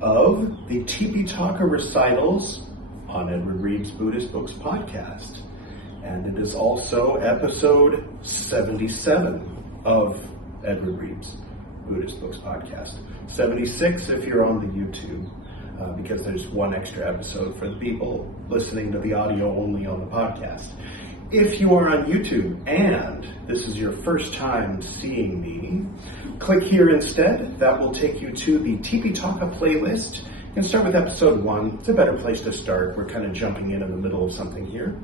of the Tipiṭaka recitals on Edward Reed's Buddhist Books podcast. And it is also episode 77 of Edward Reed's Buddhist Books podcast. 76 if you're on the YouTube, because there's one extra episode for the people listening to the audio only on the podcast. If you are on YouTube and this is your first time seeing me, click here instead. That will take you to the Tipiṭaka playlist. You can start with episode 1. It's a better place to start. We're kind of jumping in the middle of something here.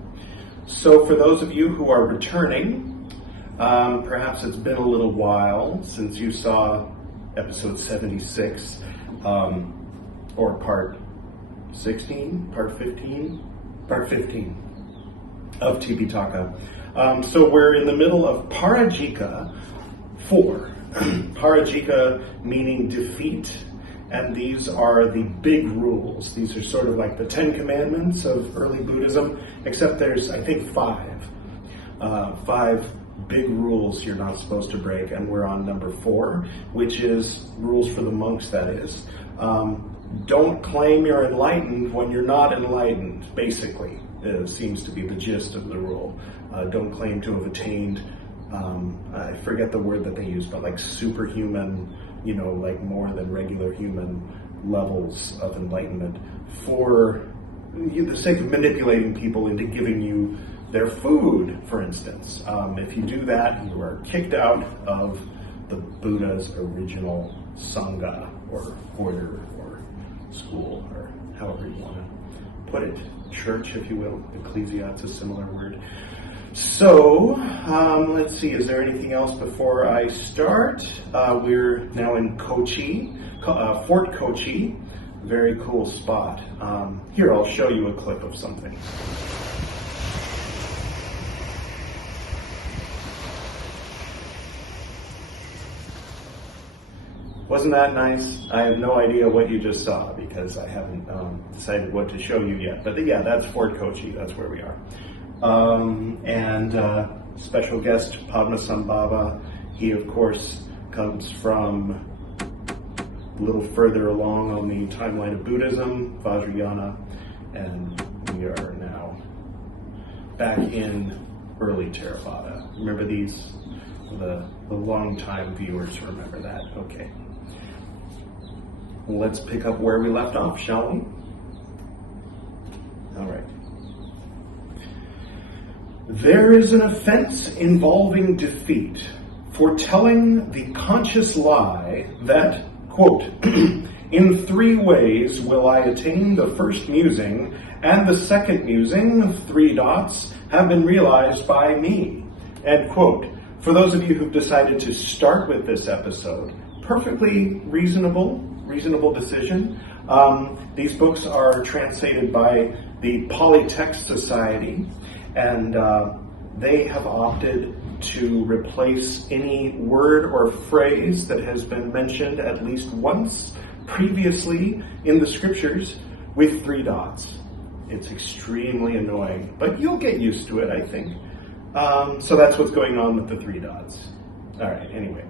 So for those of you who are returning, perhaps it's been a little while since you saw episode 76, or part 16, part 15 of Tipiṭaka. So we're in the middle of Pārājika 4. Pārājika meaning defeat, and these are the big rules. These are sort of like the 10 Commandments of early Buddhism, except there's, I think, 5 big rules you're not supposed to break, and we're on number 4, which is rules for the monks, that is. Don't claim you're enlightened when you're not enlightened, basically. It seems to be the gist of the rule. Don't claim to have attained, I forget the word that they use, but like superhuman, like more than regular human levels of enlightenment for the sake of manipulating people into giving you their food, for instance. If you do that, you are kicked out of the Buddha's original Sangha, or order, or school, or however you want to put it. Church, if you will. Ecclesia, it's a similar word. So, let's see, is there anything else before I start? We're now in Kochi, Fort Kochi. Very cool spot. Here, I'll show you a clip of something. Wasn't that nice? I have no idea what you just saw because I haven't decided what to show you yet. But yeah, that's Fort Kochi. That's where we are. And special guest Padmasambhava. He, of course, comes from a little further along on the timeline of Buddhism, Vajrayana, and we are now back in early Theravada. Remember these? The long-time viewers remember that. Okay. Let's pick up where we left off, shall we? All right. There is an offense involving defeat for telling the conscious lie that, quote, in 3 ways will I attain the first musing, and the second musing, 3 dots, have been realized by me, end quote. For those of you who've decided to start with this episode, perfectly reasonable decision. These books are translated by the Pali Text Society, and they have opted to replace any word or phrase that has been mentioned at least once previously in the scriptures with 3 dots. It's extremely annoying, but you'll get used to it, I think. So that's what's going on with the 3 dots. All right, anyway.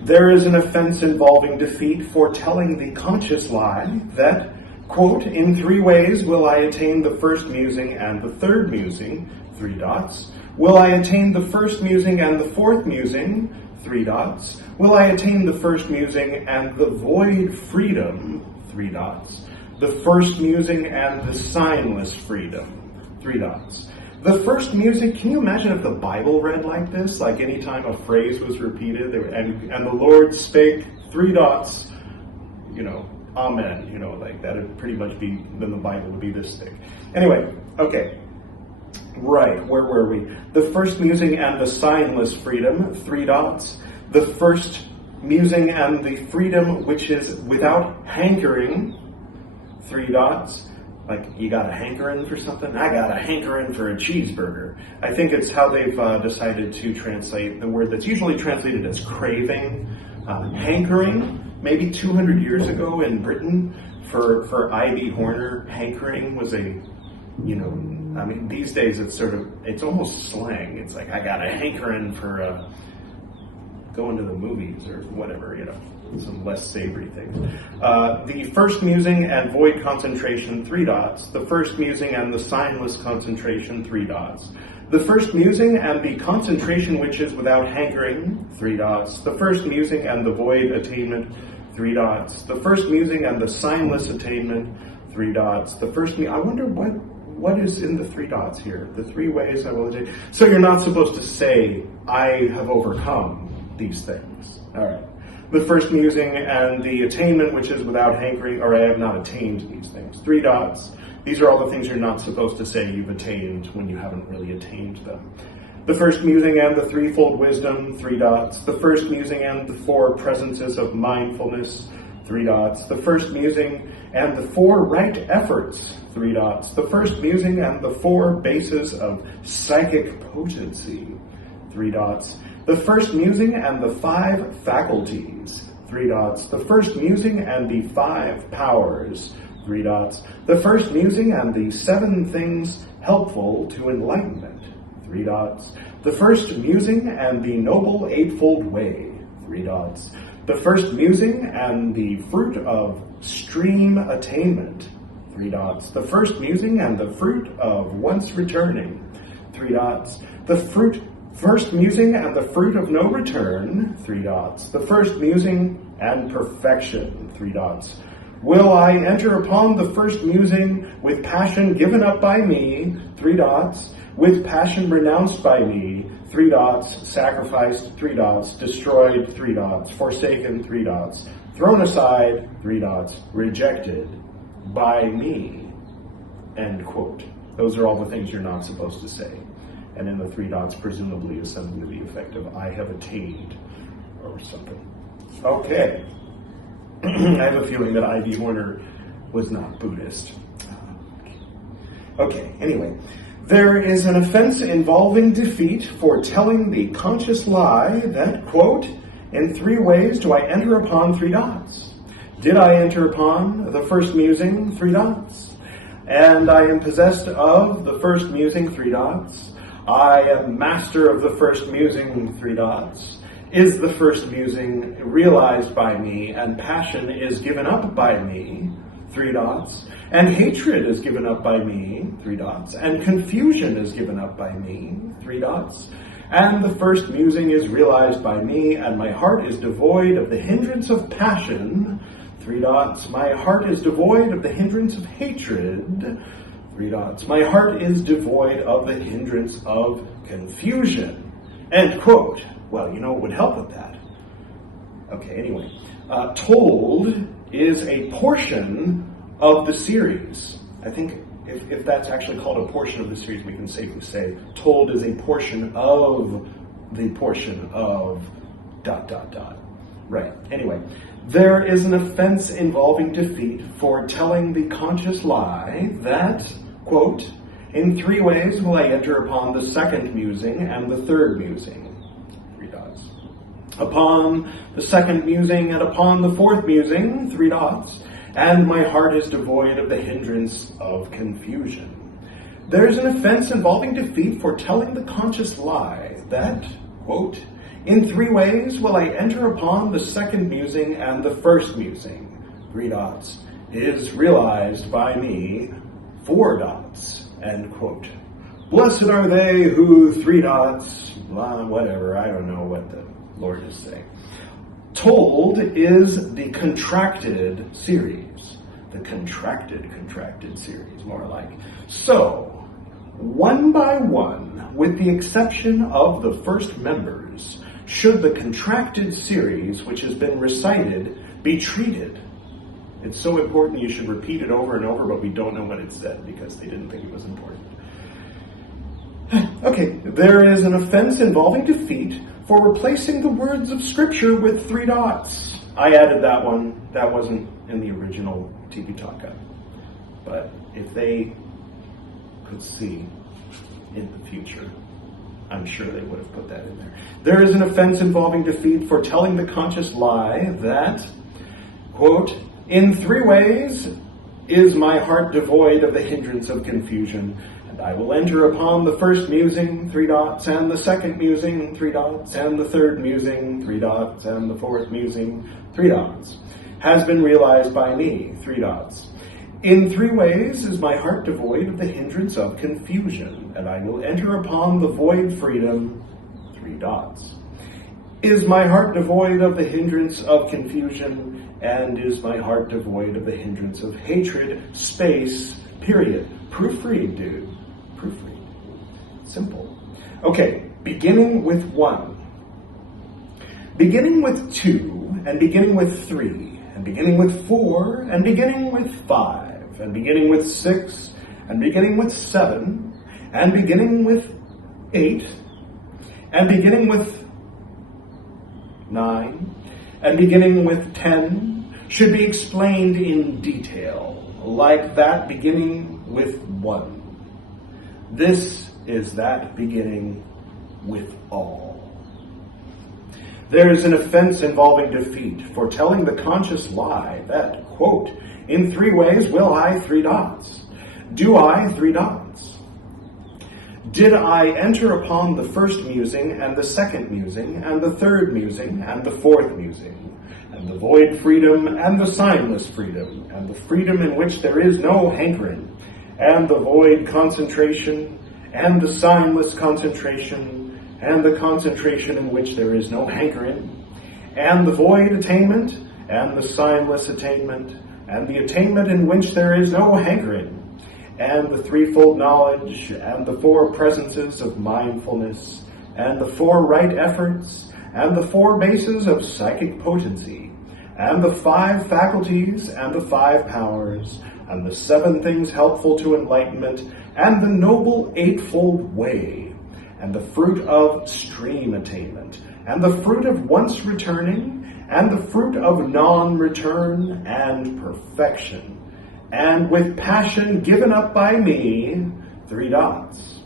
There is an offense involving defeat for telling the conscious lie that, quote, in 3 ways will I attain the first musing and the third musing, 3 dots. Will I attain the first musing and the fourth musing, 3 dots. Will I attain the first musing and the void freedom, 3 dots. The first musing and the signless freedom, 3 dots. The first music, can you imagine if the Bible read like this? Like anytime a phrase was repeated, and the Lord spake, 3 dots, amen, like that would pretty much be, then the Bible would be this thick. Anyway, okay. Right, where were we? The first musing and the signless freedom, 3 dots. The first musing and the freedom which is without hankering, 3 dots. Like, you got a hankering for something? I got a hankering for a cheeseburger. I think it's how they've decided to translate the word that's usually translated as craving. Hankering, maybe 200 years ago in Britain, for I.B. Horner, hankering was a, these days it's almost slang. It's like, I got a hankering for going to the movies or whatever, some less savory things. The first musing and void concentration, 3 dots. The first musing and the signless concentration, 3 dots. The first musing and the concentration which is without hankering, 3 dots. The first musing and the void attainment, 3 dots. The first musing and the signless attainment, 3 dots. The first I wonder what is in the 3 dots here? The 3 ways I will attain. So you're not supposed to say, I have overcome these things. All right. The first musing and the attainment, which is without hankering, or I have not attained these things. 3 dots. These are all the things you're not supposed to say you've attained when you haven't really attained them. The first musing and the threefold wisdom, 3 dots. The first musing and the 4 presences of mindfulness, 3 dots. The first musing and the 4 right efforts, 3 dots. The first musing and the 4 bases of psychic potency, 3 dots. The first musing and the 5 faculties, 3 dots. The first musing and the 5 powers, 3 dots. The first musing and the 7 things helpful to enlightenment, 3 dots. The first musing and the noble eightfold way, 3 dots. The first musing and the fruit of stream attainment, 3 dots. The first musing and the fruit of once returning, 3 dots. The first musing and the fruit of no return, 3 dots. The first musing and perfection, 3 dots. Will I enter upon the first musing with passion given up by me, 3 dots. With passion renounced by me, 3 dots. Sacrificed, 3 dots. Destroyed, 3 dots. Forsaken, 3 dots. Thrown aside, 3 dots. Rejected by me, end quote. Those are all the things you're not supposed to say. And in the 3 dots, presumably, is something to the effect of, I have attained, or something. Okay. I have a feeling that I.V. Horner was not Buddhist. Okay, anyway. There is an offense involving defeat for telling the conscious lie that, quote, in 3 ways do I enter upon 3 dots. Did I enter upon the first musing, 3 dots? And I am possessed of the first musing, 3 dots. I am master of the first musing, 3 dots. Is the first musing realized by me, and passion is given up by me, 3 dots. And hatred is given up by me, 3 dots. And confusion is given up by me, 3 dots. And the first musing is realized by me, and my heart is devoid of the hindrance of passion, 3 dots. My heart is devoid of the hindrance of hatred, 3 dots. My heart is devoid of the hindrance of confusion, end quote. Well, you know what would help with that? Okay, anyway. Told is a portion of the series. I think if that's actually called a portion of the series, we can safely say told is a portion of the portion of ... Right. Anyway, there is an offense involving defeat for telling the conscious lie that, quote, in 3 ways will I enter upon the second musing and the third musing. 3 dots. Upon the second musing and upon the fourth musing, 3 dots. And my heart is devoid of the hindrance of confusion. There is an offense involving defeat for telling the conscious lie that, quote, in 3 ways will I enter upon the second musing and the first musing, 3 dots, is realized by me, 4 dots, end quote. Blessed are they who 3 dots, blah, whatever, I don't know what the Lord is saying. Told is the contracted series. The contracted series, more like. So, one by one, with the exception of the first members, should the contracted series, which has been recited, be treated. It's so important you should repeat it over and over, but we don't know what it said because they didn't think it was important. Okay, there is an offense involving defeat for replacing the words of Scripture with 3 dots. I added that one. That wasn't in the original Tipiṭaka. But if they could see in the future, I'm sure they would have put that in there. There is an offense involving defeat for telling the conscious lie that, quote, in 3 ways is my heart devoid of the hindrance of confusion, And I will enter upon the first musing, 3 dots, and the second musing, 3 dots, and the third musing, 3 dots, and the fourth musing, 3 dots. Has been realized by me, 3 dots. In 3 ways is my heart devoid of the hindrance of confusion, and I will enter upon the void freedom, 3 dots. Is my heart devoid of the hindrance of confusion, and is my heart devoid of the hindrance of hatred, space, period. Proofread, dude. Proofread. Simple. Okay, beginning with 1. Beginning with 2, and beginning with 3, and beginning with 4, and beginning with 5, and beginning with 6, and beginning with 7, and beginning with 8, and beginning with 9, and beginning with 10, should be explained in detail, like that beginning with 1. This is that beginning with all. There is an offense involving defeat for telling the conscious lie that, quote, in 3 ways will I 3 dots. Do I 3 dots? Did I enter upon the first musing, and the second musing, and the third musing, and the fourth musing, and the void freedom, and the signless freedom, and the freedom in which there is no hankering, and the void concentration, and the signless concentration, and the concentration in which there is no hankering, and the void attainment, and the signless attainment, and the attainment in which there is no hankering, and the threefold knowledge, and the 4 presences of mindfulness, and the 4 right efforts, and the 4 bases of psychic potency, and the 5 faculties, and the 5 powers, and the 7 things helpful to enlightenment, and the noble eightfold way, and the fruit of stream attainment, and the fruit of once returning, and the fruit of non-return and perfection, and with passion given up by me, 3 dots.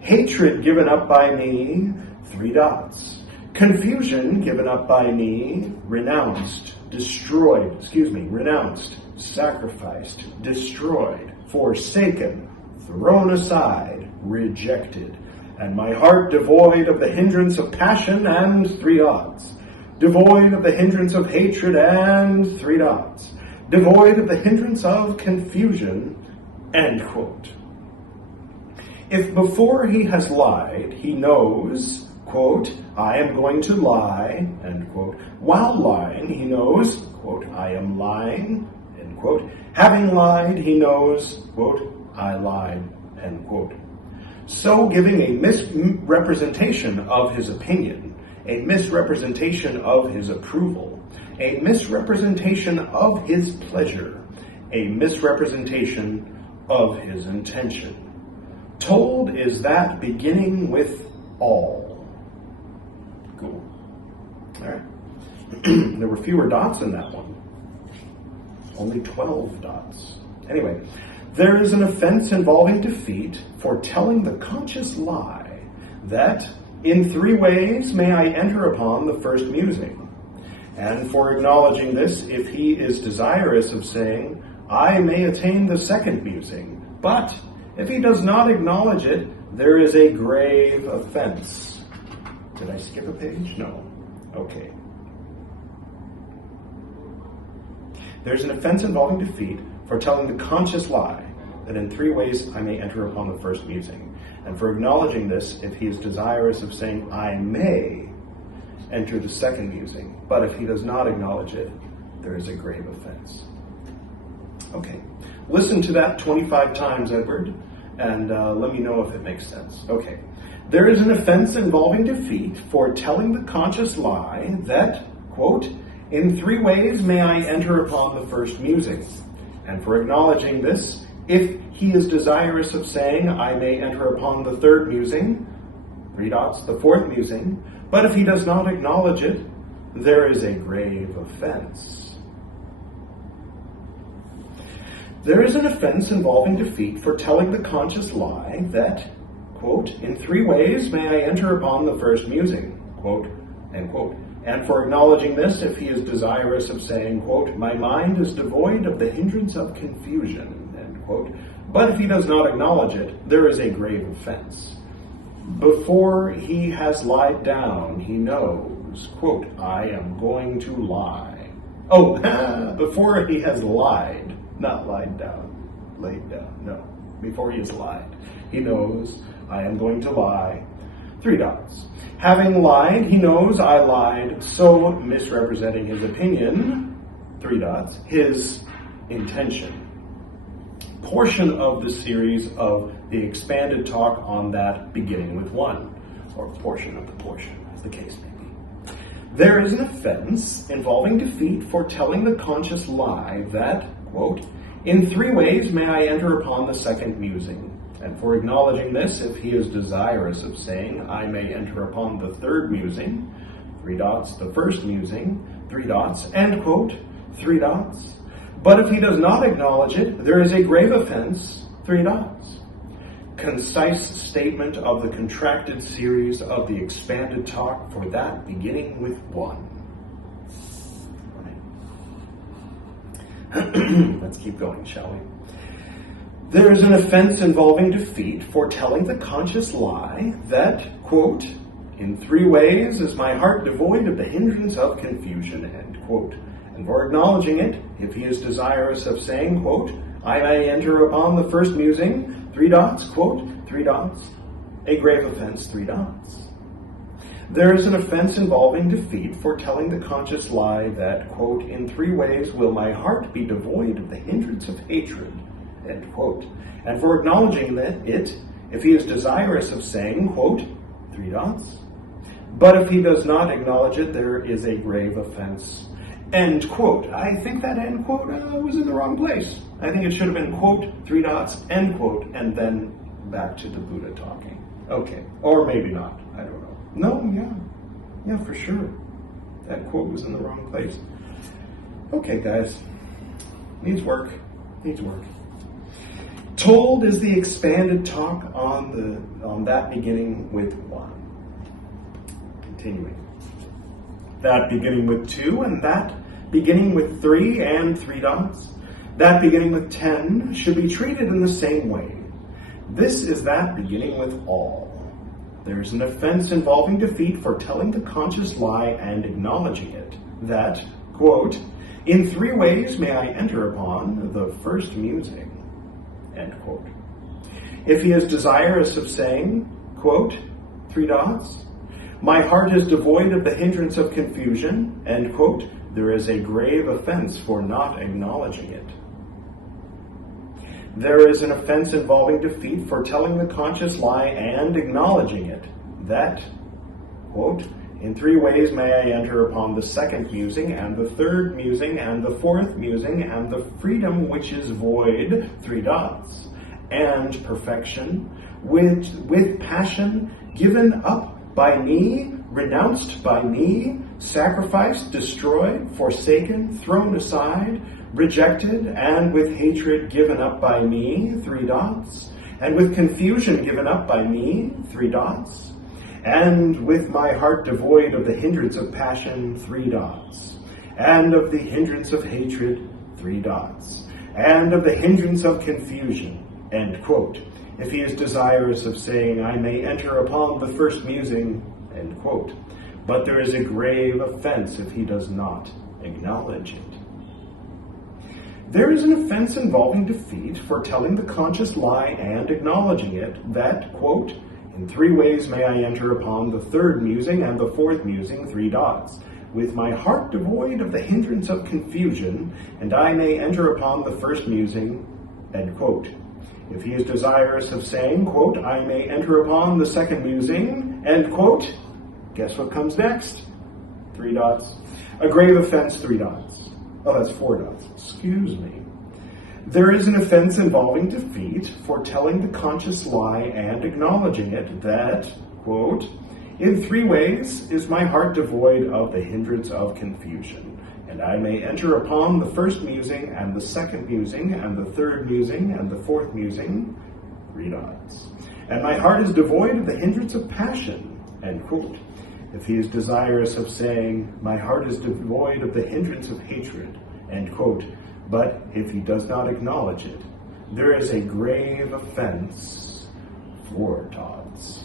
Hatred given up by me, 3 dots. Confusion given up by me, renounced, sacrificed, destroyed, forsaken, thrown aside, rejected, and my heart devoid of the hindrance of passion and 3 dots, devoid of the hindrance of hatred and 3 dots, devoid of the hindrance of confusion, end quote. If before he has lied, he knows, quote, I am going to lie, end quote, while lying, he knows, quote, I am lying, end quote, having lied, he knows, quote, I lied, end quote. So giving a misrepresentation of his opinion, a misrepresentation of his approval, a misrepresentation of his pleasure, a misrepresentation of his intention. Told is that beginning with all. Cool. All right. There were fewer dots in that one. Only 12 dots. Anyway, there is an offense involving defeat for telling the conscious lie that in 3 ways may I enter upon the first musing, and for acknowledging this if he is desirous of saying, I may attain the second musing, but if he does not acknowledge it, there is a grave offense. Did I skip a page? No. Okay. There's an offense involving defeat for telling the conscious lie that in 3 ways I may enter upon the first musing, and for acknowledging this if he is desirous of saying, I may enter the second musing, but if he does not acknowledge it, there is a grave offense. Okay, listen to that 25 times, Edward, and let me know if it makes sense. Okay, there is an offense involving defeat for telling the conscious lie that, quote, in 3 ways may I enter upon the first musing, and for acknowledging this, if he is desirous of saying, I may enter upon the third musing, 3 dots, the fourth musing, but if he does not acknowledge it, there is a grave offense. There is an offense involving defeat for telling the conscious lie that, quote, in 3 ways may I enter upon the first musing, quote, end quote, and for acknowledging this if he is desirous of saying, quote, my mind is devoid of the hindrance of confusion, end end quote. But if he does not acknowledge it, there is a grave offense. Before he has lied down, he knows, quote, I am going to lie. Oh, before he has lied, not lied down, laid down, no. Before he has lied, he knows, I am going to lie. 3 dots. Having lied, he knows I lied, so misrepresenting his opinion, 3 dots, his intention. Portion of the series of the expanded talk on that beginning with 1, or portion of the portion, as the case may be. There is an offense involving defeat for telling the conscious lie that, quote, in 3 ways may I enter upon the second musing, and for acknowledging this, if he is desirous of saying, I may enter upon the third musing, 3 dots, the first musing, 3 dots, end quote, 3 dots. But if he does not acknowledge it, there is a grave offense, 3 dots. Concise statement of the contracted series of the expanded talk for that beginning with 1. Right. Let's keep going, shall we? There is an offense involving defeat for telling the conscious lie that, quote, in 3 ways is my heart devoid of the hindrance of confusion, end quote. And for acknowledging it, if he is desirous of saying, quote, I may enter upon the first musing, 3 dots, quote, 3 dots, a grave offense, 3 dots. There is an offense involving defeat for telling the conscious lie that, quote, in 3 ways will my heart be devoid of the hindrance of hatred, end quote. And for acknowledging it, if he is desirous of saying, quote, 3 dots. But if he does not acknowledge it, there is a grave offense, end quote. I think that end quote was in the wrong place. I think it should have been, quote, 3 dots, end quote, and then back to the Buddha talking. Okay, or maybe not. I don't know. No, yeah, for sure. That quote was in the wrong place. Okay, guys. Needs work. Told is the expanded talk on that beginning with 1. Continuing. That beginning with 2, and that beginning with 3 and 3 dots. That beginning with 10 should be treated in the same way. This is that beginning with all. There is an offense involving defeat for telling the conscious lie and acknowledging it, that, quote, in 3 ways may I enter upon the first musing, end quote. If he is desirous of saying, quote, 3 dots, my heart is devoid of the hindrance of confusion, end quote, there is a grave offense for not acknowledging it. There is an offense involving defeat for telling the conscious lie and acknowledging it, that, quote, in 3 ways may I enter upon the second musing, and the third musing, and the fourth musing, and the freedom which is void, 3 dots, and perfection, with passion given up by me, renounced by me, sacrificed, destroyed, forsaken, thrown aside, rejected, and with hatred given up by me, 3 dots, and with confusion given up by me, 3 dots, and with my heart devoid of the hindrance of passion, 3 dots, and of the hindrance of hatred, 3 dots, and of the hindrance of confusion, end quote. If he is desirous of saying, I may enter upon the first musing, end quote. But there is a grave offense if he does not acknowledge it. There is an offense involving defeat for telling the conscious lie and acknowledging it, that, quote, in 3 ways may I enter upon the third musing and the fourth musing, 3 dots, with my heart devoid of the hindrance of confusion, and I may enter upon the first musing, end quote. If he is desirous of saying, quote, I may enter upon the second musing, end quote, guess what comes next? 3 dots. A grave offense, 3 dots. Oh, that's 4 dots. Excuse me. There is an offense involving defeat for telling the conscious lie and acknowledging it, that, quote, in 3 ways is my heart devoid of the hindrance of confusion, and I may enter upon the first musing, and the second musing, and the third musing, and the fourth musing, 3 dots. And my heart is devoid of the hindrance of passion, end quote. If he is desirous of saying, my heart is devoid of the hindrance of hatred, end quote, but if he does not acknowledge it, there is a grave offense, 4 dots.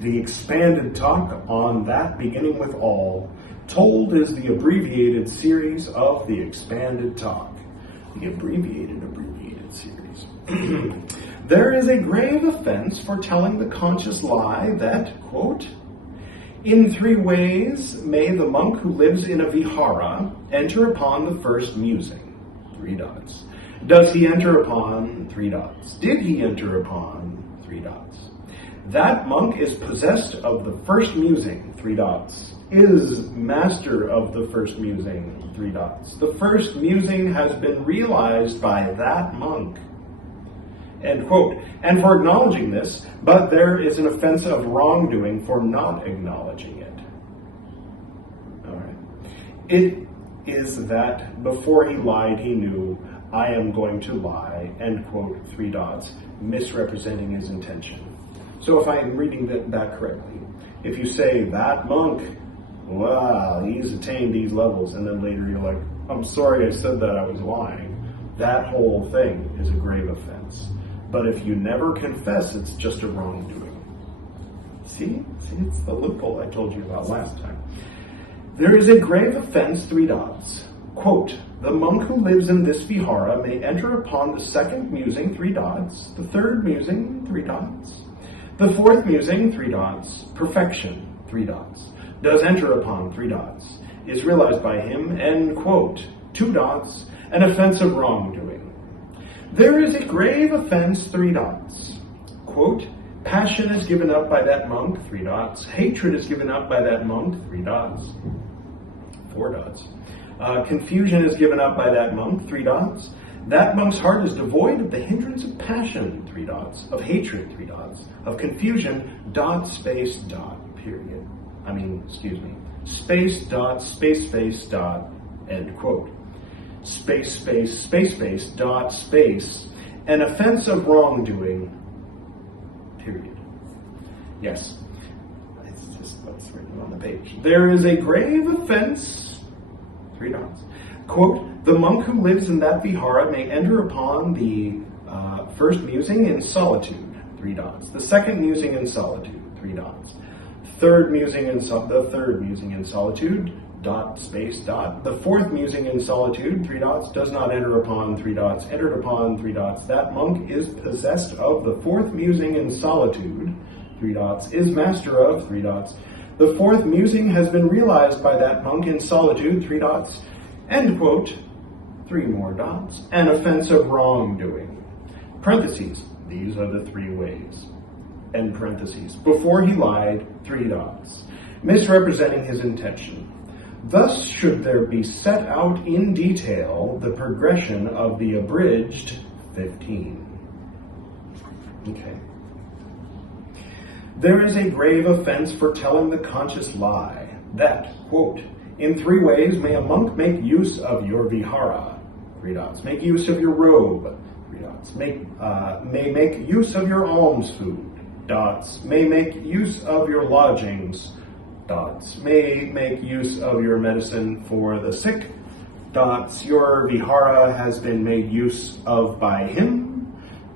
The expanded talk on that beginning with all, told is the abbreviated series of the expanded talk. The abbreviated series. There is a grave offense for telling the conscious lie that, quote, in 3 ways may the monk who lives in a vihara enter upon the first musing, 3 dots. Does he enter upon 3 dots? Did he enter upon 3 dots? That monk is possessed of the first musing, 3 dots. Is master of the first musing, 3 dots. The first musing has been realized by that monk. End quote. And for acknowledging this, but there is an offense of wrongdoing for not acknowledging it. All right. It is that before he lied, he knew, I am going to lie, end quote, 3 dots, misrepresenting his intention. So if I am reading that correctly, if you say that monk, wow, he's attained these levels, and then later you're like, I'm sorry I said that, I was lying. That whole thing is a grave offense. But if you never confess, it's just a wrongdoing. See, it's the loophole I told you about last time. There is a grave offense, 3 dots. Quote, the monk who lives in this vihara may enter upon the second musing, 3 dots, the third musing, 3 dots, the fourth musing, 3 dots, perfection, 3 dots, does enter upon 3 dots, is realized by him, end quote, 2 dots, an offense of wrongdoing. There is a grave offense, 3 dots. Quote, passion is given up by that monk, 3 dots. Hatred is given up by that monk, 3 dots. 4 dots. Confusion is given up by that monk, 3 dots. That monk's heart is devoid of the hindrance of passion, 3 dots. Of hatred, 3 dots. Of confusion, dot, space, dot, period. Space, dot, space, dot, end quote. Space, dot, space, an offense of wrongdoing, period. Yes, it's just what's written on the page. There is a grave offense, 3 dots. Quote, the monk who lives in that vihara may enter upon the first musing in solitude, 3 dots. The second musing in solitude, 3 dots. The third musing in solitude, dot, space, dot. The fourth musing in solitude, 3 dots, does not enter upon 3 dots, entered upon 3 dots. That monk is possessed of the fourth musing in solitude, 3 dots, is master of 3 dots. The fourth musing has been realized by that monk in solitude, 3 dots, end quote, 3 more dots, an offense of wrongdoing. Parentheses, these are the 3 ways. End parentheses, before he lied, 3 dots, misrepresenting his intention. Thus should there be set out in detail the progression of the abridged 15. Okay. There is a grave offense for telling the conscious lie that, quote, in 3 ways may a monk make use of your vihara, 3 dots, make use of your robe, 3 dots, may make use of your alms food, dots, may make use of your lodgings, dots, may make use of your medicine for the sick, dots, your vihara has been made use of by him,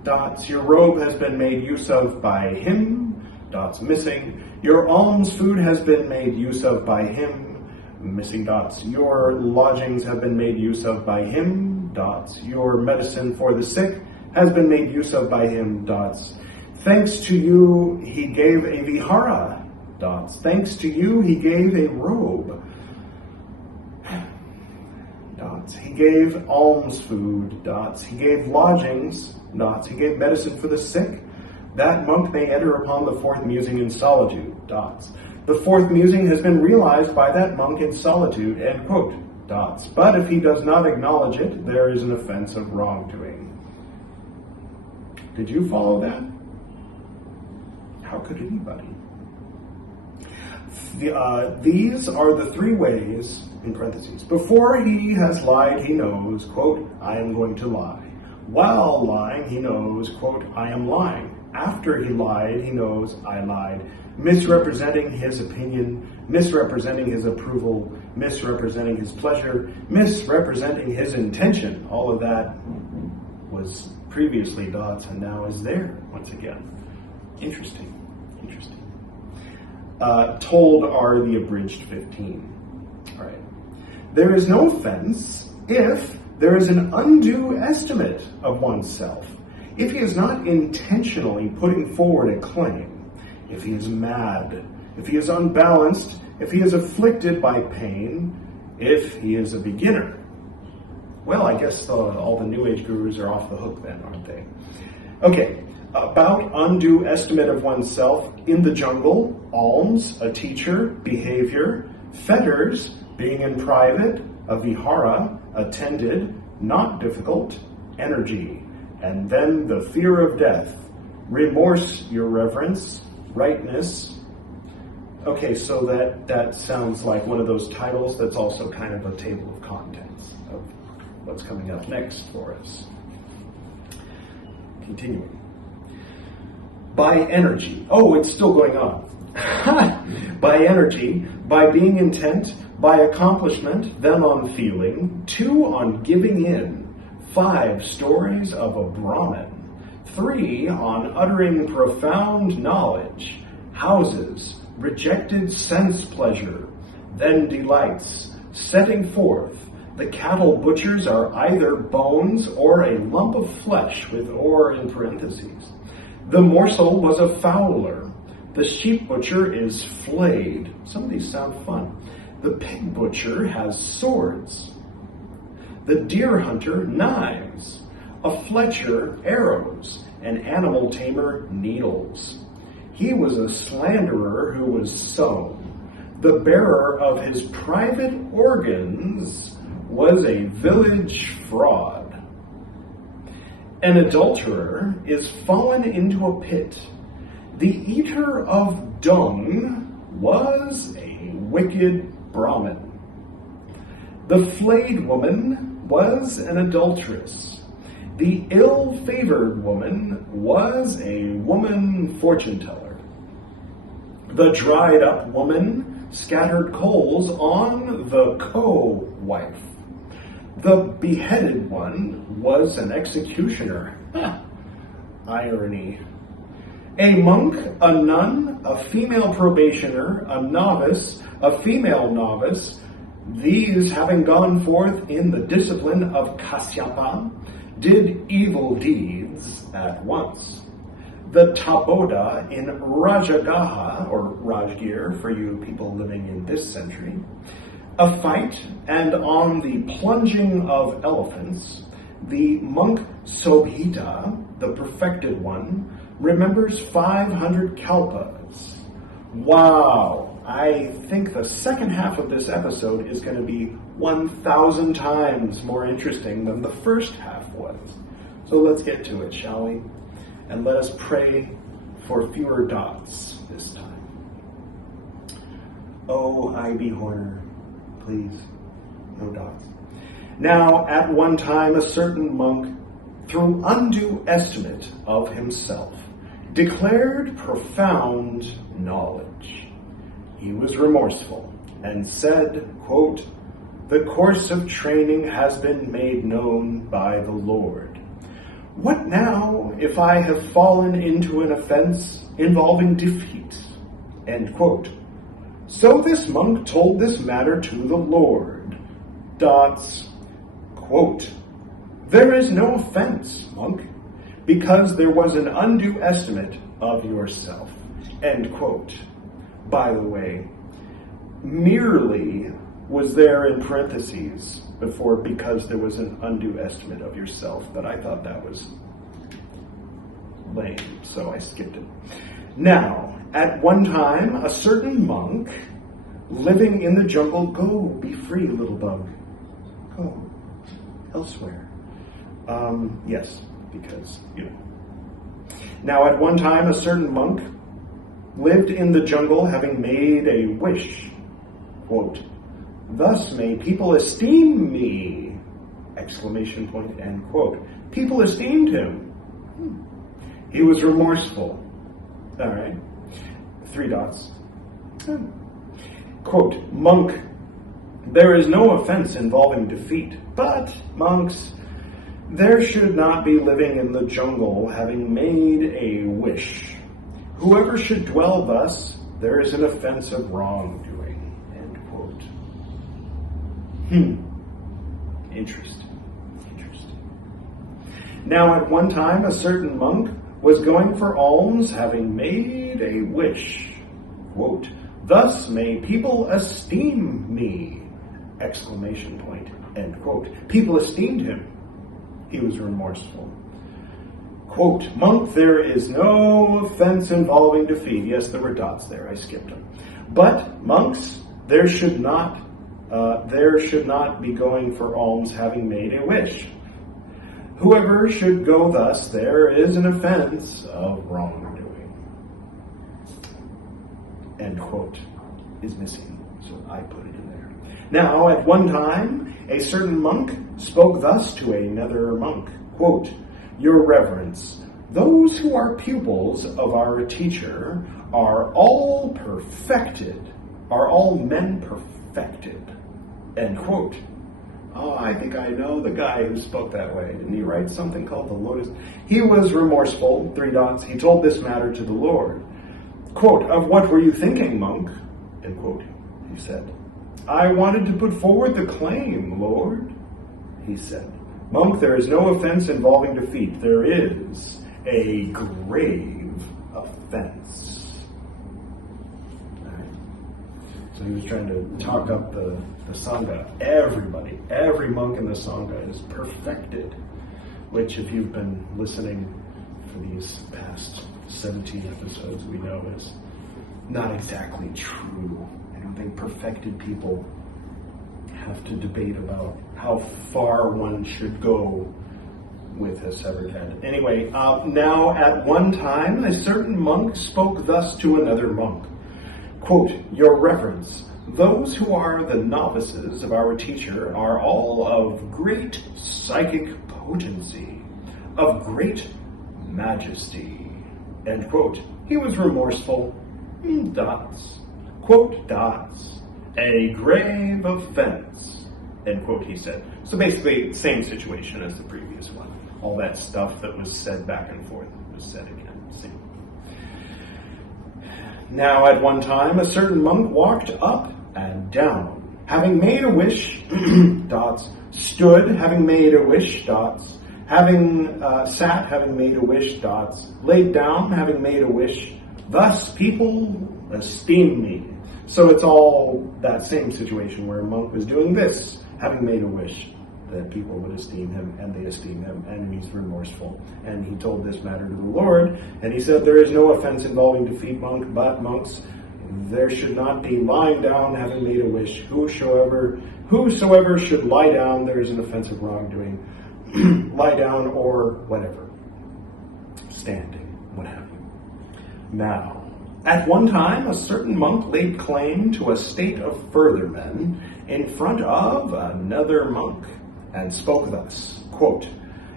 dots, your robe has been made use of by him, dots, missing, your alms food has been made use of by him, missing dots, your lodgings have been made use of by him, dots, your medicine for the sick has been made use of by him, dots, thanks to you he gave a vihara, dots, thanks to you he gave a robe, dots, he gave alms food, dots, he gave lodgings, dots, he gave medicine for the sick. That monk may enter upon the fourth musing in solitude, dots. The fourth musing has been realized by that monk in solitude, end quote, dots. But if he does not acknowledge it, there is an offense of wrongdoing. Did you follow that? How could anybody? These are the 3 ways, in parentheses. Before he has lied, he knows, quote, I am going to lie. While lying, he knows, quote, I am lying. After he lied, he knows, I lied. Misrepresenting his opinion, misrepresenting his approval, misrepresenting his pleasure, misrepresenting his intention. All of that was previously dots and now is there once again. Interesting. Told are the abridged 15. All right. There is no offense if there is an undue estimate of oneself, if he is not intentionally putting forward a claim, if he is mad, if he is unbalanced, if he is afflicted by pain, if he is a beginner. Well, I guess all the New Age gurus are off the hook then, aren't they? Okay, about undue estimate of oneself in the jungle, alms, a teacher, behavior, fetters, being in private, a vihara, attended, not difficult, energy, and then the fear of death, remorse, your reverence, rightness. Okay, so that sounds like one of those titles that's also kind of a table of contents of what's coming up next for us. Continuing. By energy. Oh, it's still going on. By energy, by being intent, by accomplishment, then on feeling, 2 on giving in, 5 stories of a Brahmin, 3 on uttering profound knowledge, houses, rejected sense pleasure, then delights, setting forth. The cattle butchers are either bones or a lump of flesh with or in parentheses. The morsel was a fowler. The sheep butcher is flayed. Some of these sound fun. The pig butcher has swords. The deer hunter, knives. A fletcher, arrows. An animal tamer, needles. He was a slanderer who was sown. The bearer of his private organs was a village fraud. An adulterer is fallen into a pit. The eater of dung was a wicked Brahmin. The flayed woman was an adulteress. The ill-favored woman was a woman fortune-teller. The dried-up woman scattered coals on the co-wife. The beheaded one was an executioner. Irony. A monk, a nun, a female probationer, a novice, a female novice, these having gone forth in the discipline of Kasyapa, did evil deeds at once. The Taboda in Rajagaha, or Rajgir for you people living in this century, a fight, and on the plunging of elephants, the monk Sobhita, the perfected one, remembers 500 kalpas. Wow! I think the second half of this episode is going to be 1,000 times more interesting than the first half was. So let's get to it, shall we? And let us pray for fewer dots this time. Oh, I.B. Horner, please, no dots. Now, at one time, a certain monk, through undue estimate of himself, declared profound knowledge. He was remorseful and said, quote, "The course of training has been made known by the Lord. What now if I have fallen into an offense involving defeat?" End quote. So this monk told this matter to the Lord. Dots, quote, "There is no offense, monk, because there was an undue estimate of yourself." End quote. By the way, merely was there in parentheses before because there was an undue estimate of yourself, but I thought that was lame, so I skipped it. Now, at one time, a certain monk living in the jungle, go, be free, little bug. Go elsewhere. Yes, because, you know. Now, at one time, a certain monk lived in the jungle, having made a wish. Quote, "Thus may people esteem me!" Exclamation point, end quote. People esteemed him. He was remorseful. All right. 3 dots. Quote, "Monk, there is no offense involving defeat, but, monks, There should not be living in the jungle having made a wish. Whoever should dwell thus, there is an offense of wrongdoing. End quote. Interesting. Now at one time a certain monk was going for alms, having made a wish. Quote, thus may people esteem me! Exclamation point. End quote. People esteemed him. He was remorseful. Quote, monk, there is no offense involving defeat. Yes, there were dots there. I skipped them. But monks, there should not be going for alms having made a wish. Whoever should go thus, there is an offense of wrongdoing. End quote is missing, so I put it in there. Now, at one time, a certain monk spoke thus to another monk. Quote, your reverence, those who are pupils of our teacher are all men perfected. End quote. Oh, I think I know the guy who spoke that way. Didn't he write something called the Lotus? He was remorseful, 3 dots. He told this matter to the Lord. Quote, of what were you thinking, monk? End quote, he said. I wanted to put forward the claim, Lord, he said. Monk, there is no offense involving defeat. There is a grave offense. All right. So he was trying to talk up the Sangha. Everybody, every monk in the Sangha is perfected, which if you've been listening for these past 17 episodes, we know is not exactly true. I don't think perfected people have to debate about how far one should go with a severed head. Anyway, now at one time a certain monk spoke thus to another monk. Quote, your reverence, those who are the novices of our teacher are all of great psychic potency, of great majesty. End quote. He was remorseful. Dots. Quote, dots. A grave offense. End quote, he said. So basically, same situation as the previous one. All that stuff that was said back and forth was said again. See? Now at one time, a certain monk walked up and down, having made a wish, dots, stood, having made a wish, dots, having sat, having made a wish, dots, laid down, having made a wish, thus people esteem me. So it's all that same situation where a monk was doing this, having made a wish that people would esteem him, and they esteem him, and he's remorseful. And he told this matter to the Lord, and he said, there is no offense involving defeat, monk, but monks, there should not be lying down, having made a wish. Whosoever should lie down, there is an offense of wrongdoing. Lie down or whatever. Standing, what have you. Now, at one time, a certain monk laid claim to a state of further men in front of another monk, and spoke thus, quote,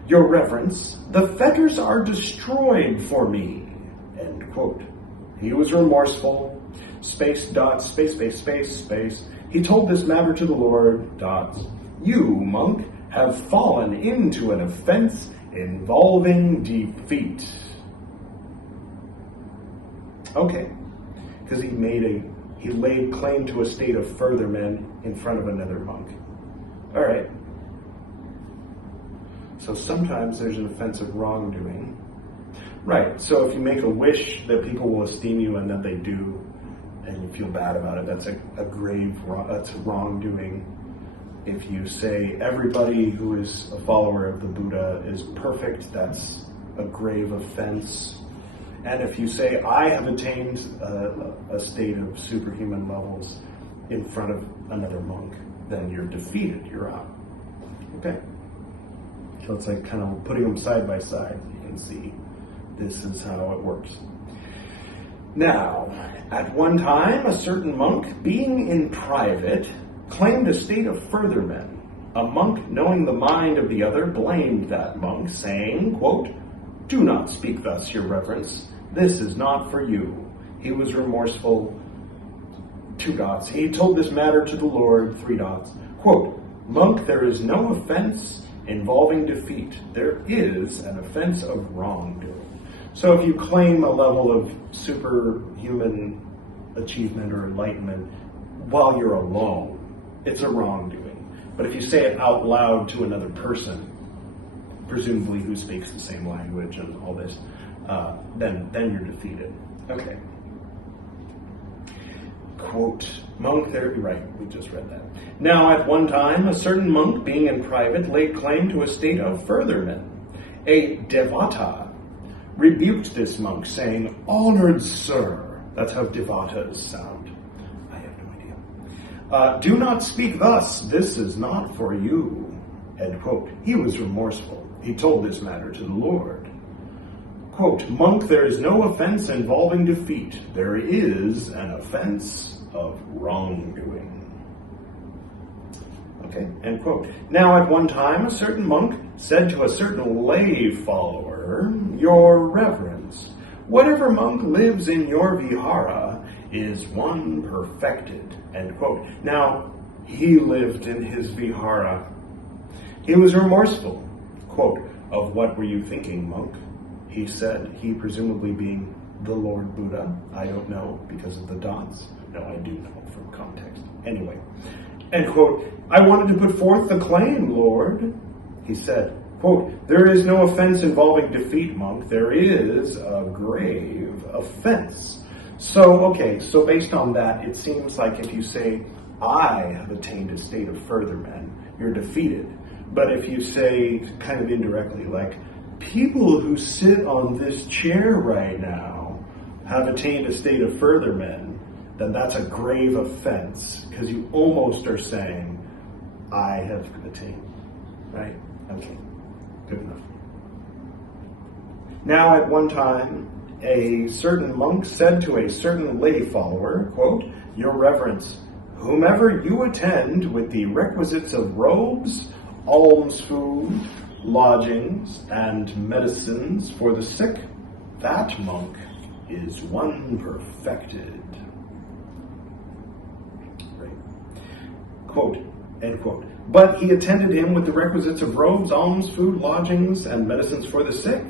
your reverence, the fetters are destroyed for me, end quote. He was remorseful, space, dots, space, space, space, space. He told this matter to the Lord, dots, you, monk, have fallen into an offense involving defeat. Okay, because he laid claim to a state of further men in front of another monk. All right. So sometimes there's an offense of wrongdoing. Right, so if you make a wish that people will esteem you and that they do, and you feel bad about it, that's that's wrongdoing. If you say everybody who is a follower of the Buddha is perfect, that's a grave offense. And if you say, I have attained a state of superhuman levels in front of another monk, then you're defeated, you're out. Okay? So it's like kind of putting them side by side. You can see this is how it works. Now, at one time, a certain monk, being in private, claimed a state of further men. A monk, knowing the mind of the other, blamed that monk, saying, quote, do not speak thus, your reverence. This is not for you. He was remorseful, 2 dots. He told this matter to the Lord, 3 dots. Quote, monk, there is no offense involving defeat, there is an offense of wrongdoing. So if you claim a level of superhuman achievement or enlightenment while you're alone, it's a wrongdoing. But if you say it out loud to another person, presumably who speaks the same language and all this, then you're defeated. Okay. Quote, monk there, right, we just read that. Now at one time, a certain monk, being in private, laid claim to a state of furtherment. A devata rebuked this monk, saying, "Honored sir," that's how devatas sound. I have no idea. "Do not speak thus, this is not for you." End quote. He was remorseful. He told this matter to the Lord. Quote, monk, there is no offense involving defeat. There is an offense of wrongdoing. Okay, end quote. Now at one time, a certain monk said to a certain lay follower, "Your reverence, whatever monk lives in your vihara is one perfected." End quote. Now, he lived in his vihara. He was remorseful. Quote, "Of what were you thinking, monk?" He said, he presumably being the Lord Buddha. I don't know because of the dots. No, I do know from context. Anyway, end quote, "I wanted to put forth the claim, Lord." He said, quote, "There is no offense involving defeat, monk. There is a grave offense." So based on that, it seems like if you say, "I have attained a state of furtherment," you're defeated. But if you say kind of indirectly, like, "People who sit on this chair right now have attained a state of furtherment," then that's a grave offense, because you almost are saying, "I have attained," right? Okay, good enough. Now at one time, a certain monk said to a certain lay follower, quote, "Your reverence, whomever you attend with the requisites of robes, alms food, lodgings, and medicines for the sick, that monk is one perfected." Right. Quote, end quote. "But he attended him with the requisites of robes, alms, food, lodgings, and medicines for the sick.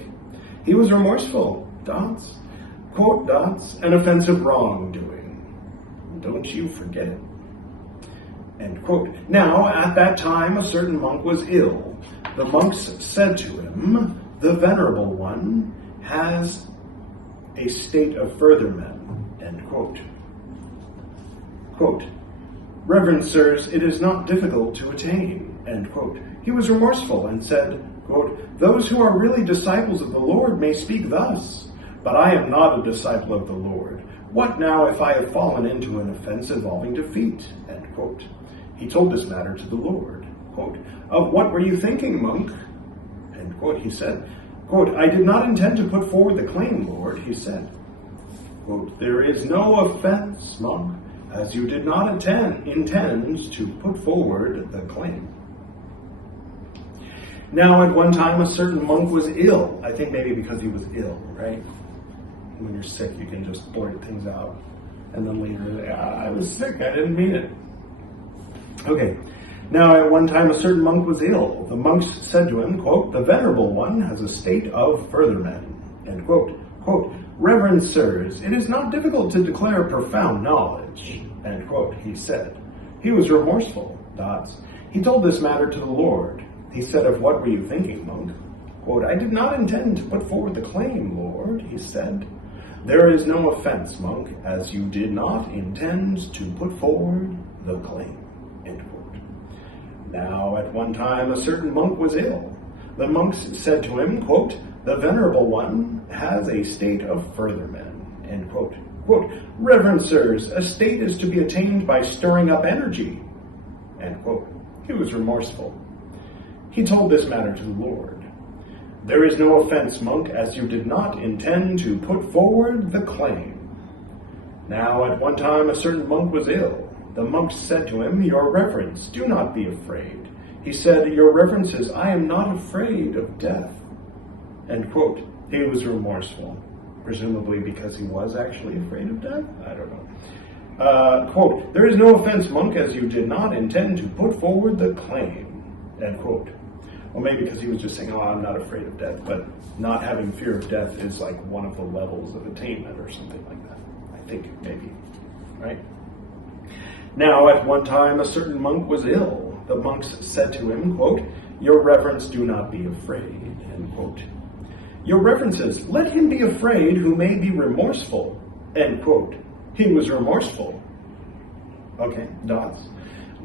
He was remorseful, dots, quote, dots, an offense of wrongdoing. Don't you forget it." End quote. Now, at that time, a certain monk was ill. The monks said to him, "The Venerable One has a state of furtherment." End quote. Quote, "Reverend sirs, it is not difficult to attain." End quote. He was remorseful and said, quote, "Those who are really disciples of the Lord may speak thus, but I am not a disciple of the Lord. What now if I have fallen into an offense involving defeat?" End quote. He told this matter to the Lord. Quote, "Of what were you thinking, monk?" End quote. He said, quote, "I did not intend to put forward the claim, Lord." He said, quote, "There is no offense, monk, as you did not intend to put forward the claim." Now at one time a certain monk was ill. I think maybe because he was ill, right? When you're sick, you can just blurt things out. And then later, "I was sick, I didn't mean it." Okay. Now at one time a certain monk was ill. The monks said to him, quote, "The Venerable One has a state of furtherment." End quote. Quote, "Reverend sirs, it is not difficult to declare profound knowledge." End quote. He said. He was remorseful, dots. He told this matter to the Lord. He said, "Of what were you thinking, monk?" Quote, "I did not intend to put forward the claim, Lord." He said, "There is no offense, monk, as you did not intend to put forward the claim." End quote. Now at one time a certain monk was ill. The monks said to him, quote, "The Venerable One has a state of furtherment." End quote. Quote, "Reverend sirs, a state is to be attained by stirring up energy." End quote. He was remorseful. He told this matter to the Lord. "There is no offense, monk, as you did not intend to put forward the claim." Now at one time a certain monk was ill. The monks said to him, "Your reverence, do not be afraid." He said, "Your reverences, I am not afraid of death." End quote. He was remorseful, presumably because he was actually afraid of death? I don't know. Quote, "There is no offense, monk, as you did not intend to put forward the claim." End quote. Well, maybe because he was just saying, oh, I'm not afraid of death, but not having fear of death is like one of the levels of attainment or something like that. I think maybe, right? Now, at one time, a certain monk was ill. The monks said to him, quote, "Your reverence, do not be afraid," end quote. "Your reverences, let him be afraid who may be remorseful," end quote. He was remorseful. Okay, dots.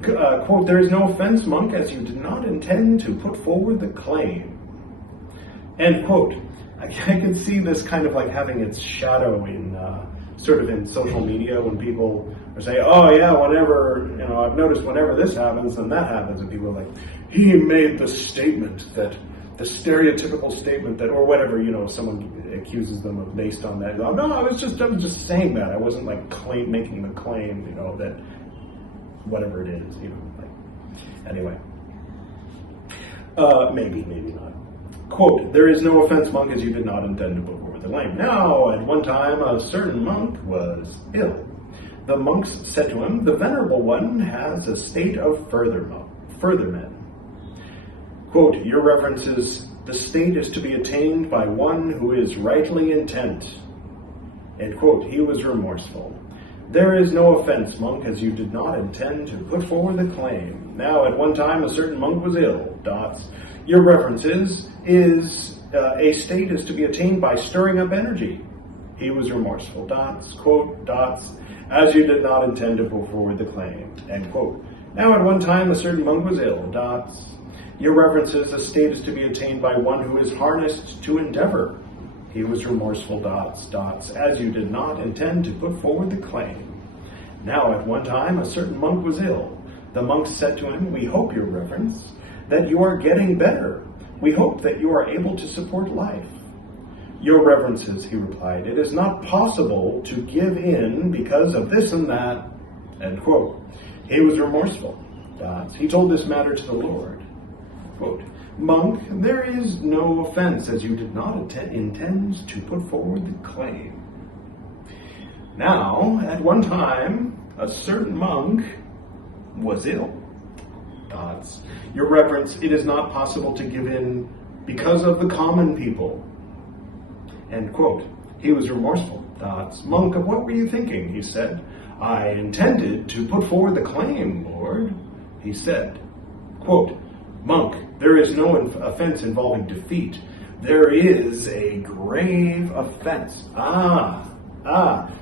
Quote, "There is no offense, monk, as you did not intend to put forward the claim," end quote. I can see this kind of like having its shadow in sort of in social media when people are saying, oh yeah, whenever, I've noticed whenever this happens, then that happens, and people are like, he made the statement that, the stereotypical statement that, or whatever, someone accuses them of based on that. Oh, no, I was just saying that. I wasn't like making the claim, that whatever it is, anyway. Maybe not. Quote, "There is no offense, monk, as you did not intend to put forward the claim. Now, at one time, a certain monk was ill. The monks said to him, 'The venerable one has a state of further men.' Quote, 'Your reverences, the state is to be attained by one who is rightly intent.' End quote. He was remorseful. 'There is no offense, monk, as you did not intend to put forward the claim. Now, at one time, a certain monk was ill. Dots. Your reverences a state is to be attained by stirring up energy.' He was remorseful. Dots. Quote, dots. 'As you did not intend to put forward the claim.' End quote. Now, at one time, a certain monk was ill. Dots. Your reverences, a state is to be attained by one who is harnessed to endeavor. He was remorseful. Dots. 'As you did not intend to put forward the claim.' Now, at one time, a certain monk was ill. The monks said to him, 'We hope, your reverence, that you are getting better. We hope that you are able to support life.' 'Your reverences,' he replied, 'it is not possible to give in because of this and that.' End quote. He was remorseful. Dots. He told this matter to the Lord. Quote, 'Monk, there is no offense, as you did not intend to put forward the claim. Now, at one time, a certain monk was ill. Dots. Your reverence, it is not possible to give in because of the common people.' End quote. He was remorseful. Dots. 'Monk, of what were you thinking?' He said. 'I intended to put forward the claim, Lord.' He said. Quote, 'Monk, there is no offense involving defeat. There is a grave offense.'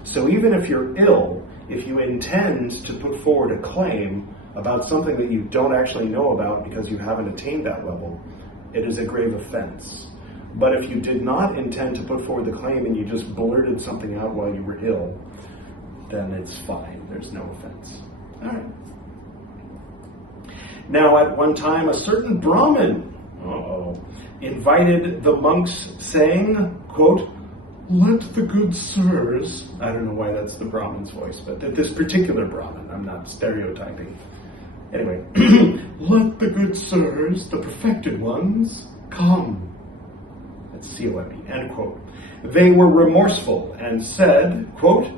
So even if you're ill, if you intend to put forward a claim about something that you don't actually know about because you haven't attained that level, it is a grave offense. But if you did not intend to put forward the claim and you just blurted something out while you were ill, then it's fine. There's no offense. All right. Now, at one time, a certain Brahmin invited the monks, saying, quote, 'Let the good sirs,'" I don't know why that's the Brahmin's voice, but this particular Brahmin, I'm not stereotyping. Anyway, "Let the good sirs, the perfected ones, come." That's C-O-M-E, end quote. "They were remorseful and said, quote,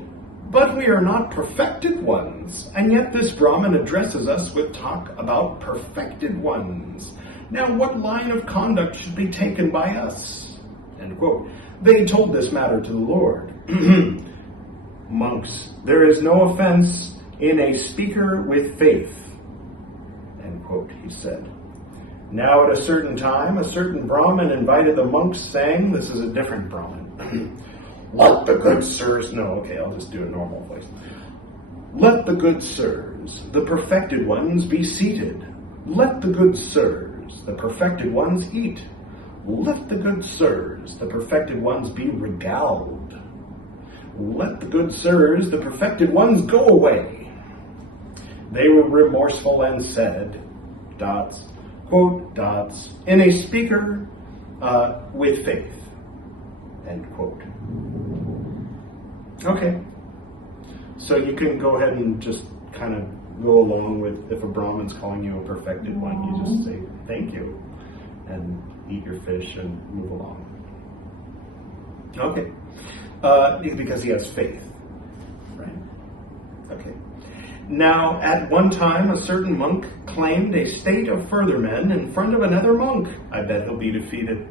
'But we are not perfected ones, and yet this Brahmin addresses us with talk about perfected ones. Now what line of conduct should be taken by us?' End quote. They told this matter to the Lord. "Monks, there is no offense in a speaker with faith." End quote, he said. Now at a certain time, a certain Brahmin invited the monks, saying, this is a different Brahmin, "Let the good sirs," I'll just do a normal voice. "Let the good sirs, the perfected ones, be seated. Let the good sirs, the perfected ones, eat. Let the good sirs, the perfected ones, be regaled. Let the good sirs, the perfected ones, go away." They were remorseful and said, dots, quote, dots, "in a speaker with faith." End quote. Okay. So you can go ahead and just kind of go along with, if a Brahmin's calling you a perfected one, you just say, "Thank you," and eat your fish and move along. Okay. Because he has faith, right? Okay. Now, at one time, a certain monk claimed a state of further men in front of another monk. I bet he'll be defeated.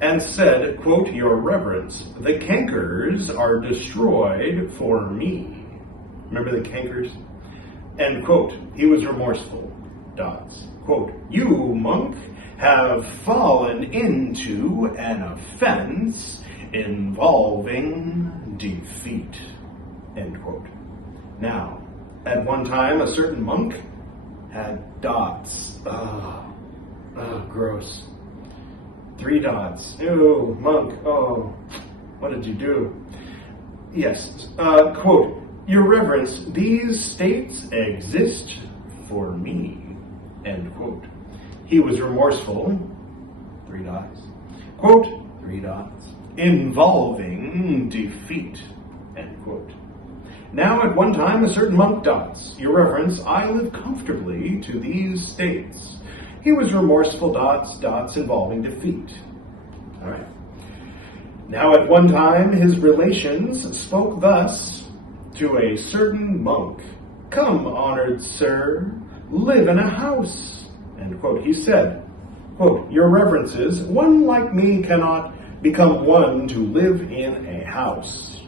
And said, quote, "Your Reverence, the cankers are destroyed for me." Remember the cankers? End quote. He was remorseful. Dots. Quote, "You, monk, have fallen into an offense involving defeat." End quote. Now, at one time, a certain monk had dots. Gross. 3 dots. Ew, monk. Oh, what did you do? Yes. Quote, "Your Reverence, these states exist for me." End quote. He was remorseful. 3 dots. Quote, 3 dots. "Involving defeat." End quote. Now at one time a certain monk dots. "Your Reverence, I live comfortably to these states." He was remorseful. Dots, dots, involving defeat. All right. Now at one time his relations spoke thus to a certain monk. "Come, honored sir, live in a house." End quote. He said, quote, "Your Reverences, one like me cannot become one to live in a house."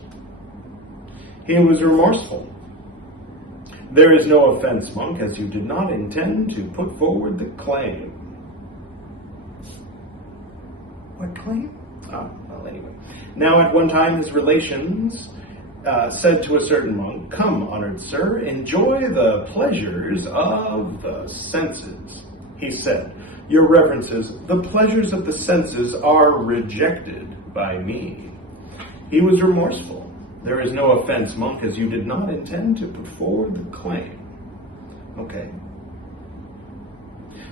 He was remorseful. "There is no offense, monk, as you did not intend to put forward the claim." What claim? Oh, well, anyway. Now at one time his relations said to a certain monk, "Come, honored sir, enjoy the pleasures of the senses." He said, "Your Reverences, the pleasures of the senses are rejected by me." He was remorseful. "There is no offense, monk, as you did not intend to put forward the claim." Okay.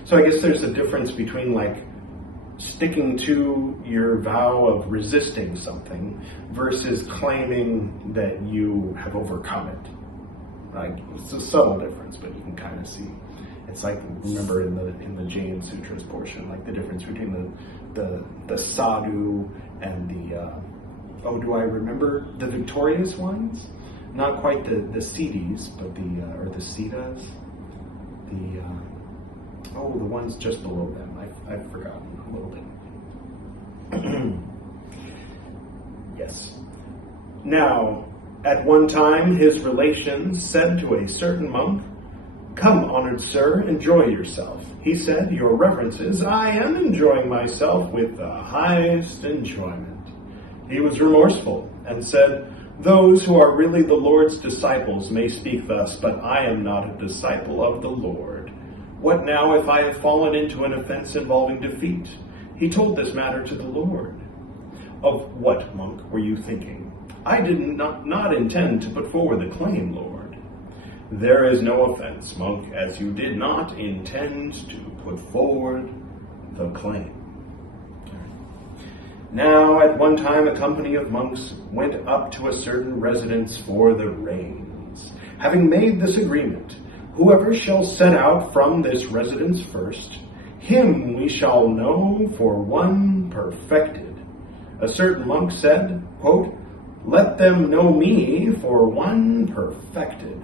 So I guess there's a difference between sticking to your vow of resisting something versus claiming that you have overcome it. It's a subtle difference, but you can kind of see. It's remember in the Jain Sutras portion, the difference between the sadhu and the do I remember the victorious ones? Not quite the siddhis, but or the siddhas. The ones just below them. I've forgotten a little bit. Yes. Now, at one time his relations said to a certain monk, "Come, honored sir, enjoy yourself." He said, "Your Reverences, I am enjoying myself with the highest enjoyment." He was remorseful and said, "Those who are really the Lord's disciples may speak thus, but I am not a disciple of the Lord. What now if I have fallen into an offense involving defeat?" He told this matter to the Lord. "Of what, monk, were you thinking?" "I did not intend to put forward the claim, Lord." "There is no offense, monk, as you did not intend to put forward the claim." Now at one time a company of monks went up to a certain residence for the rains. Having made this agreement, "Whoever shall set out from this residence first, him we shall know for one perfected." A certain monk said, quote, "Let them know me for one perfected."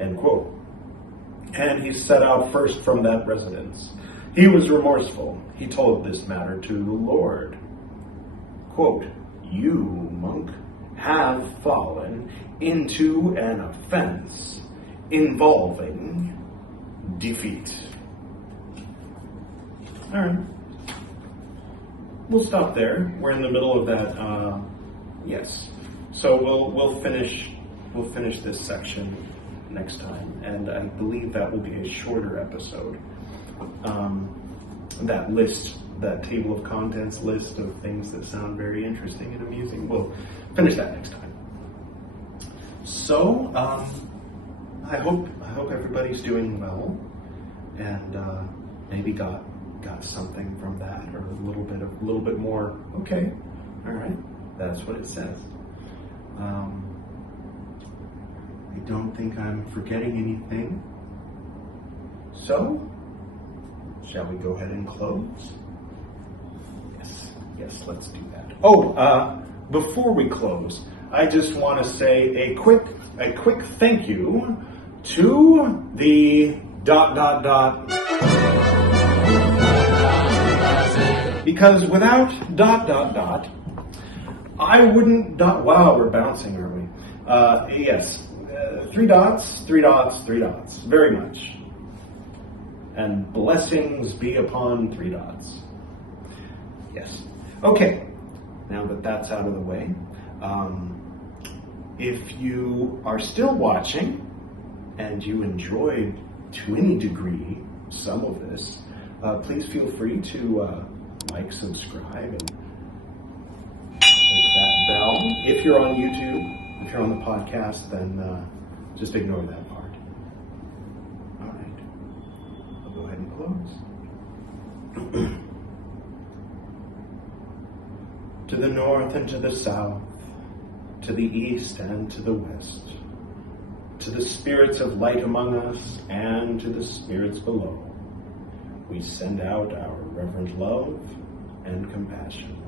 End quote. And he set out first from that residence. He was remorseful. He told this matter to the Lord. Quote, "You, monk, have fallen into an offense involving defeat." All right. We'll stop there. We're in the middle of that. Yes. So we'll finish this section next time, and I believe that will be a shorter episode. That table of contents list of things that sound very interesting and amusing. We'll finish that next time. So I hope everybody's doing well, and maybe got something from that, or a little bit more. Okay, all right, that's what it says. I don't think I'm forgetting anything. So, shall we go ahead and close? Yes, let's do that. Before we close, I just want to say a quick thank you to the ... Because without ... I wouldn't ... Wow, we're bouncing, aren't we? Yes. 3 dots, 3 dots, 3 dots. Very much. And blessings be upon 3 dots. Yes. Okay. Now that that's out of the way, if you are still watching and you enjoyed to any degree some of this, please feel free to like, subscribe, and click that bell. If you're on YouTube, if you're on the podcast, then just ignore that part. All right. I'll go ahead and close. To the north and to the south, to the east and to the west, to the spirits of light among us and to the spirits below, we send out our reverent love and compassion.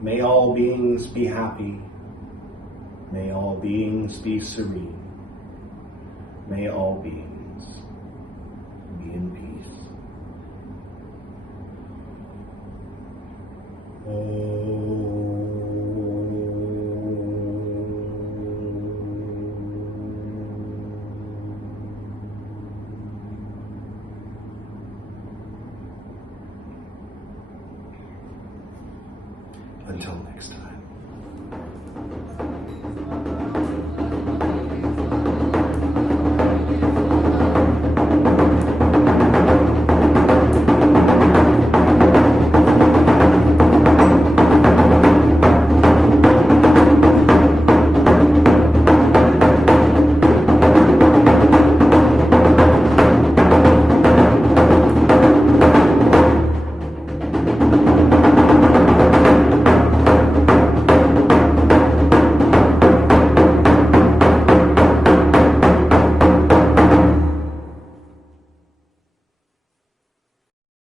May all beings be happy. May all beings be serene. May all beings be in peace. Until next time.